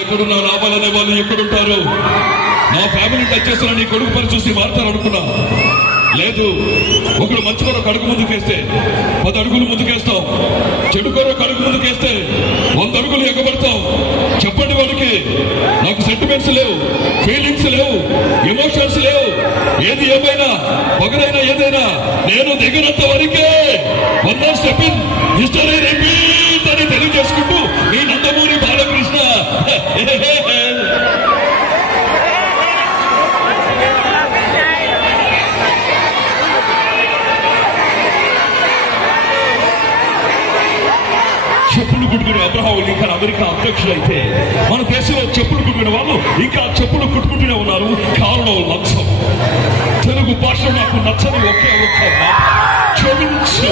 ఎక్కడున్నా రావాలనే వాళ్ళు ఎక్కడుంటారు? నా ఫ్యామిలీ టచ్ చేస్తున్నా నీ కొడుకు పని చూసి మారుతారనుకున్నా. లేదు, ఒకడు మంచి కొరకు అడుగు ముందుకేస్తే 10 అడుగులు ముందుకేస్తాం, చెడు కొరకు అడుగు ముందుకేస్తే 100 అడుగులు ఎగబడతాం. చెప్పండి వాడికి, నాకు సెంటిమెంట్స్ లేవు, ఫీలింగ్స్ లేవు, ఎమోషన్స్ లేవు. ఏది ఏమైనా పగలైనా ఏదైనా నేను దిగినంత వరకే. One step in history repeat అని తెలియజేసుకుంటూ మీ నందమూరి బాలకృష్ణ. చెప్పులు కుట్టుకునే అబ్రహాం లింకన్ అమెరికా అధ్యక్షులైతే మన దేశంలో చెప్పులు కుట్టుకునే వాళ్ళు ఇంకా చెప్పులు కుట్టుకుంటూనే ఉన్నారు. కారణం లంచం. తెలుగు భాష నాకు నచ్చని ఒకే ఒక్క మాట, క్షమించు.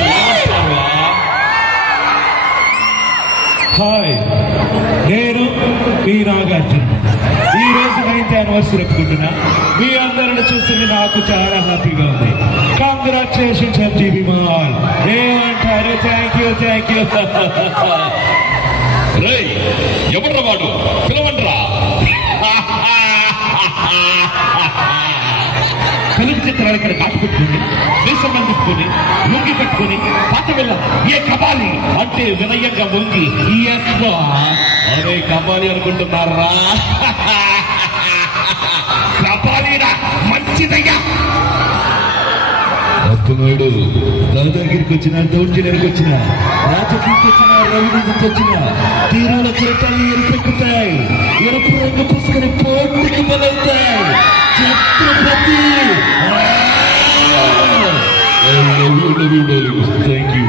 హాయ్, నేను మీ నాగార్జున. ఈ రోజు 9th యానివర్సరీ ఒప్పుకుంటున్నా. మీ అందరిని చూస్తుంది నాకు చాలా హ్యాపీగా ఉంది. Congratulations MGB mall. ఏమంటారు? Thank you. ఎవర్రా వాడు? పిలవండ్రా. తెలుగు చిత్రాలు ఇక్కడ కాటు పెట్టుకుని, దేశం అందుకుని, లొంగి కట్టుకుని, పాత వెళ్ళ ఏ కబాలి అంటే వినయంగా వంగి అదే కబాలి అనుకుంటున్నారా? కబాలీరా మంచిదయ్యా. అప్పునాడు దాదాగిరికి వచ్చిన, దౌర్జన్యానికి వచ్చిన, రాజకీయకి వచ్చిన, రవినీతికి వచ్చిన తీరాల కిరటాలు ఎరుపెక్కుతాయి. ఎరుపు రంగు పుసుకొని పోటీకి బలవుతాయి. ఛత్రపతి. Thank you.